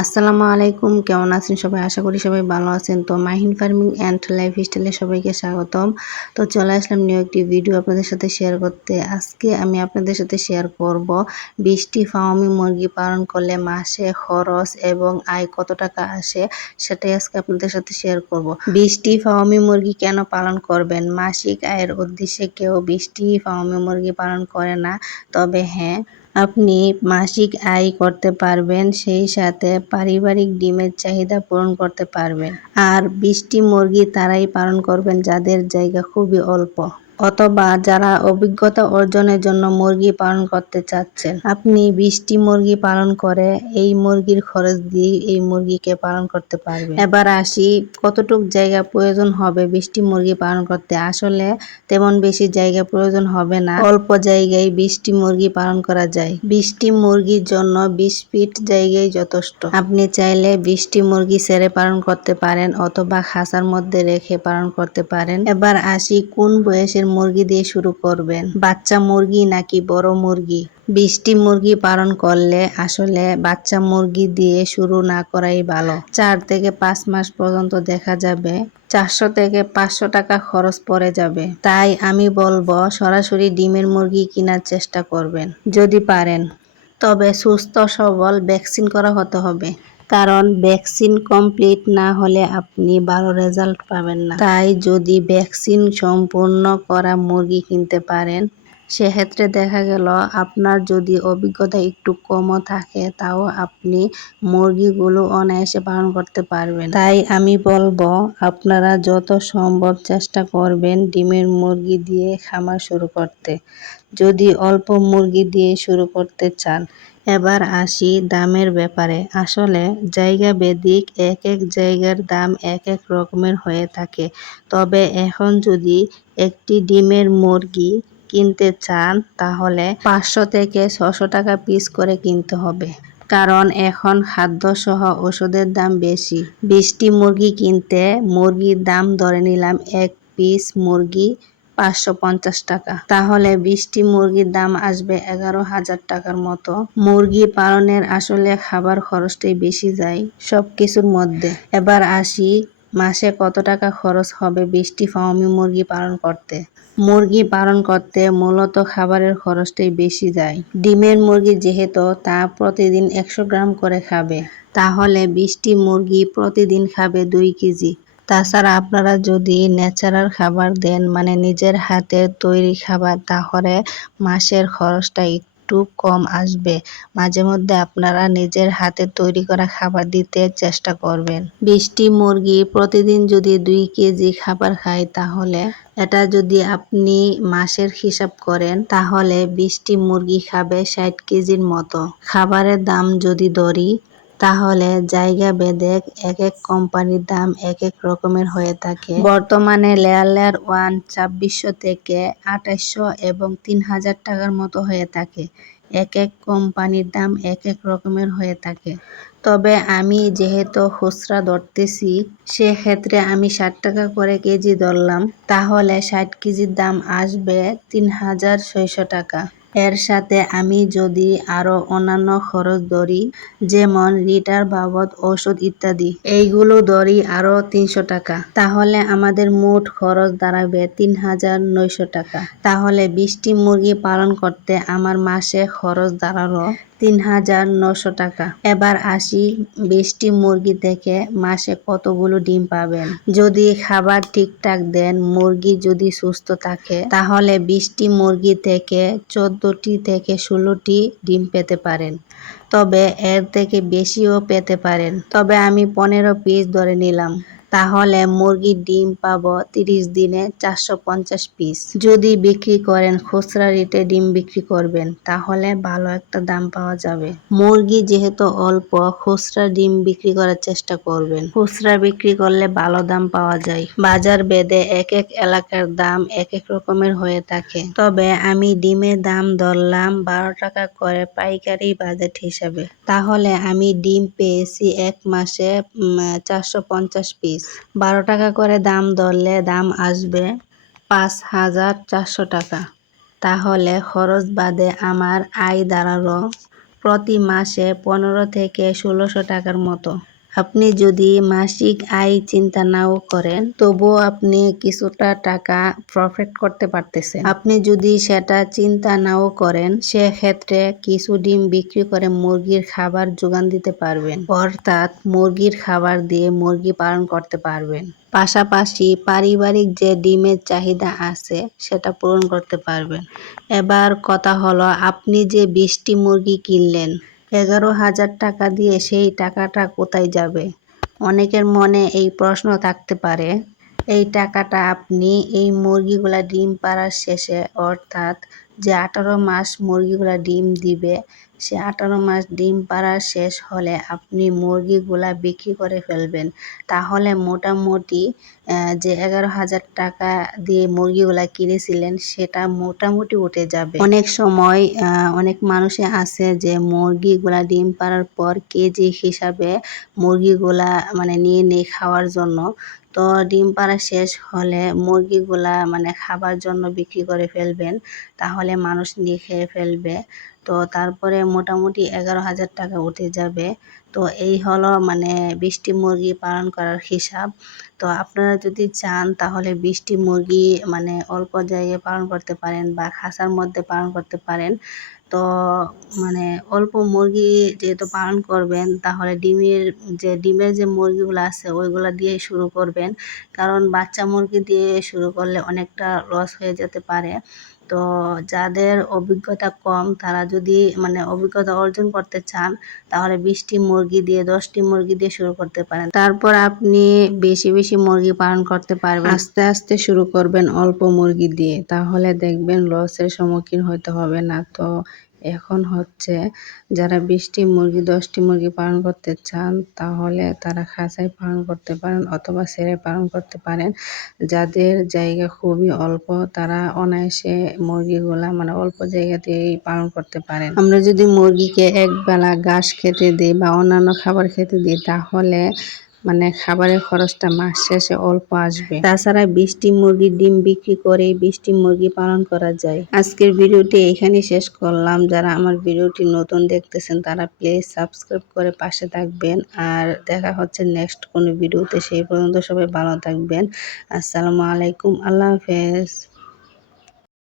আসসালামু আলাইকুম। কেমন আছেন সবাই? আশা করি সবাই ভালো আছেন। তো মাহিন ফার্মিং অ্যান্ড লাইফ স্টাইলে সবাইকে স্বাগতম। তো চলে আসলাম নিউ একটি ভিডিও আপনাদের সাথে শেয়ার করতে। আজকে আমি আপনাদের সাথে শেয়ার করব বিশটি ফার্মি মুরগি পালন করলে মাসে খরচ এবং আয় কত টাকা আসে সেটাই আজকে আপনাদের সাথে শেয়ার করব। বিশটি ফার্মি মুরগি কেন পালন করবেন? মাসিক আয়ের উদ্দেশ্যে কেউ বিশটি ফার্মি মুরগি পালন করে না। তবে হ্যাঁ আপনি মাসিক আয় করতে পারবেন, সেই সাথে পারিবারিক ডিমের চাহিদা পূরণ করতে পারবেন। আর বিশটি মুরগি তারাই পালন করবেন, যাদের জায়গা খুবই অল্প। অথবা যারা অভিজ্ঞতা অর্জনের জন্য মুরগি পালন করতে চাচ্ছেন, আপনি বিশটি মুরগি পালন করে এই মুরগির খরচ দিয়ে এই মুরগিকে পালন করতে পারবেন। এবার আসি, কতটুক জায়গা প্রয়োজন হবে বিশটি মুরগি পালন করতে? আসলে তেমন বেশি জায়গা প্রয়োজন হবে না, অল্প জায়গায় বিশটি মুরগি পালন করা যায়। বিশটি মুরগির জন্য বিশ ফিট জায়গায় যথেষ্ট। আপনি চাইলে বিশটি মুরগি ছেড়ে পালন করতে পারেন অথবা খাঁচার মধ্যে রেখে পালন করতে পারেন। এবার আসি, কোন বয়সের মুরগি দিয়ে শুরু করবেন। বাচ্চা মুরগি নাকি বড় মুরগি? বিশটি মুরগি পালন করলে আসলে বাচ্চা মুরগি দিয়ে শুরু না করাই ভালো। চার থেকে পাঁচ মাস পর্যন্ত দেখা যাবে চারশো থেকে পাঁচশো টাকা খরচ পড়ে যাবে। তাই আমি বলব, সরাসরি ডিমের মুরগি কেনার চেষ্টা করবেন, যদি পারেন। তবে সুস্থ সবল ভ্যাকসিন করা হতে হবে। কারণ ভ্যাকসিন কমপ্লিট না হলে আপনি ভালো রেজাল্ট পাবেন না। তাই যদি ভ্যাকসিন সম্পূর্ণ করা মুরগি কিনতে পারেন, সেক্ষেত্রে দেখা গেল আপনার যদি অভিজ্ঞতা একটু কমও থাকে, তাও আপনি মুরগিগুলো অনায়াসে পালন করতে পারবেন। তাই আমি বলব, আপনারা যত সম্ভব চেষ্টা করবেন ডিমের মুরগি দিয়ে খামার শুরু করতে। যদি অল্প মুরগি দিয়ে শুরু করতে চান এবার আসি দামের ব্যাপারে। আসলে জায়গা বেদিক এক এক জায়গার দাম এক এক রকমের হয়ে থাকে। তবে এখন যদি একটি ডিমের মুরগি কিনতে চান, তাহলে পাঁচশো থেকে ছশো টাকা পিস করে কিনতে হবে। কারণ এখন খাদ্যসহ ওষুধের দাম বেশি। বিশটি মুরগি কিনতে মুরগির দাম ধরে নিলাম এক পিস মুরগি পাঁচশো পঞ্চাশ টাকা। তাহলে বিশটি মুরগির দাম আসবে এগারো হাজার টাকার মতো। মুরগি পালনের আসলে খাবার খরচটাই বেশি যায় সব কিছুর মধ্যে। এবার আসি, মাসে কত টাকা খরচ হবে বিশটি ফার্মি মুরগি পালন করতে? মুরগি পালন করতে মূলত খাবারের খরচটাই বেশি যায়। ডিমের মুরগি যেহেতু, তা প্রতিদিন একশো গ্রাম করে খাবে। তাহলে বিশটি মুরগি প্রতিদিন খাবে দুই কেজি। তাছাড়া আপনারা যদি ন্যাচারাল খাবার দেন মানে নিজের হাতে তৈরি খাবার, তাহলে মাসের খরচটা একটু কম আসবে। মাঝে মধ্যে আপনারা নিজের হাতে তৈরি করা খাবার দিতে চেষ্টা করবেন। বিশটি মুরগি প্রতিদিন যদি দুই কেজি খাবার খায়, তাহলে এটা যদি আপনি মাসের হিসাব করেন, তাহলে বিশটি মুরগি খাবে ষাট কেজির মতো। খাবারের দাম যদি ধরি তাহলে জায়গা বেদে এক এক কোম্পানির দাম এক এক রকমের হয়ে থাকে। বর্তমানে লেয়ার লেয়ার ওয়ান ছাব্বিশশো থেকে আঠাশশো এবং তিন হাজার টাকার মতো হয়ে থাকে। এক এক কোম্পানির দাম এক এক রকমের হয়ে থাকে। তবে আমি যেহেতু খুচরা ধরতেছি, সেক্ষেত্রে আমি ষাট টাকা করে কেজি ধরলাম, তাহলে ষাট কেজির দাম আসবে তিন হাজার ছয়শো টাকা। এর সাথে আমি যদি আরও অন্যান্য খরচ ধরি, যেমন রিটার বাবদ ওষুধ ইত্যাদি, এইগুলো ধরি আরও তিনশো টাকা। তাহলে আমাদের মোট খরচ দাঁড়াবে তিন হাজার নয়শো টাকা। তাহলে বিশটি মুরগি পালন করতে আমার মাসে খরচ দাঁড়াল তিন হাজার নশো টাকা। এবার আসি বিশটি মুরগি থেকে মাসে কতগুলো ডিম পাবেন। যদি খাবার ঠিকঠাক দেন, মুরগি যদি সুস্থ থাকে, তাহলে বিশটি মুরগি থেকে চোদ্দটি থেকে ষোলোটি ডিম পেতে পারেন। তবে এর থেকে বেশিও পেতে পারেন। তবে আমি পনেরো পিস ধরে নিলাম। তাহলে মুরগির ডিম পাবো তিরিশ দিনে চারশো পঞ্চাশ পিস। যদি বিক্রি করেন খুচরা রেটে ডিম বিক্রি করবেন, তাহলে ভালো একটা দাম পাওয়া যাবে। মুরগি যেহেতু অল্প, খুচরা ডিম বিক্রি করার চেষ্টা করবেন। খুচরা বিক্রি করলে ভালো দাম পাওয়া যায়। বাজার বেদে এক এক এলাকার দাম এক এক রকমের হয়ে থাকে। তবে আমি ডিমের দাম ধরলাম বারো টাকা করে পাইকারি বাজেট হিসাবে। তাহলে আমি ডিম পেয়েছি এক মাসে চারশো পঞ্চাশ পিস। বারো টাকা করে দাম ধরলে দাম আসবে পাঁচ হাজার চারশো টাকা। তাহলে খরচ বাদে আমার আয় দাঁড়াল প্রতি মাসে পনেরো থেকে ষোলোশো টাকার মতো। আপনি যদি মাসিক আয় চিন্তা নাও করেন, তবুও আপনি কিছুটা টাকা প্রফিট করতে পারতেছেন। আপনি যদি সেটা চিন্তা নাও করেন, সেক্ষেত্রে কিছু ডিম বিক্রি করে মুরগির খাবার যোগান দিতে পারবেন। অর্থাৎ মুরগির খাবার দিয়ে মুরগি পালন করতে পারবেন। পাশাপাশি পারিবারিক যে ডিমের চাহিদা আছে, সেটা পূরণ করতে পারবেন। এবার কথা হলো, আপনি যে বিশটি মুরগি কিনলেন এগারো হাজার টাকা দিয়ে সেই টাকাটা কোথায় যাবে? অনেকের মনে এই প্রশ্ন থাকতে পারে, এই টাকাটা আপনি এই মুরগিগুলা ডিম পাড়ার শেষে, অর্থাৎ যে আঠারো মাস মুরগিগুলা ডিম দিবে, সে আঠারো মাস ডিম পাড়া শেষ হলে আপনি মুরগিগুলা বিক্রি করে ফেলবেন। তাহলে মোটামুটি যে এগারো হাজার টাকা দিয়ে মুরগিগুলা কিনেছিলেন, সেটা মোটামুটি উঠে যাবে। অনেক সময় অনেক মানুষে আছে যে মুরগিগুলা ডিম পাড়ার পর কেজি হিসাবে মুরগিগুলা মানে নিয়ে নেই খাওয়ার জন্য তো ডিম পাড়া শেষ হলে মুরগিগুলা মানে খাবার জন্য বিক্রি করে ফেলবেন, তাহলে মানুষ নিয়ে খেয়ে ফেলবে। তো তারপরে মোটামুটি এগারো হাজার টাকা উঠে যাবে। তো এই হলো মানে বিশটি মুরগি পালন করার হিসাব। তো আপনারা যদি চান তাহলে বিশটি মুরগি মানে অল্প জায়গায় পালন করতে পারেন বা খাঁচার মধ্যে পালন করতে পারেন। তো মানে অল্প মুরগি যেহেতু পালন করবেন, তাহলে ডিমের যে ডিমের যে মুরগিগুলো আছে ওইগুলো দিয়ে শুরু করবেন। কারণ বাচ্চা মুরগি দিয়ে শুরু করলে অনেকটা লস হয়ে যেতে পারে। তো যাদের অভিজ্ঞতা কম, তারা যদি মানে অভিজ্ঞতা অর্জন করতে চান, তাহলে বিশটি মুরগি দিয়ে, দশটি মুরগি দিয়ে শুরু করতে পারেন। তারপর আপনি বেশি বেশি মুরগি পালন করতে পারবেন। আস্তে আস্তে শুরু করবেন অল্প মুরগি দিয়ে। তাহলে দেখবেন লসের সম্মুখীন হতে হবে না। তো এখন হচ্ছে যারা বিশটি মুরগি, দশটি মুরগি পালন করতে চান, তাহলে তারা খাঁচায় পালন করতে পারেন অথবা সেরে পালন করতে পারেন। যাদের জায়গা খুবই অল্প, তারা অনায়াসে মুরগিগুলা মানে অল্প জায়গাতেই পালন করতে পারেন। আমরা যদি মুরগিকে একবেলা ঘাস খেতে দিই বা অন্যান্য খাবার খেতে দিই, তাহলে মানে খাবারের খরচটা মাস শেষে অল্প আসবে। তাছাড়া বৃষ্টি মুরগির ডিম বিক্রি করে বৃষ্টি মুরগি পালন করা যায়। আজকের ভিডিওটি এখানে শেষ করলাম। যারা আমার ভিডিওটি নতুন দেখতেছেন, তারা প্লিজ সাবস্ক্রাইব করে পাশে থাকবেন। আর দেখা হচ্ছে নেক্সট কোনো ভিডিওতে। সেই পর্যন্ত সবাই ভালো থাকবেন। আসসালামু আলাইকুম। আল্লাহ হাফেজ।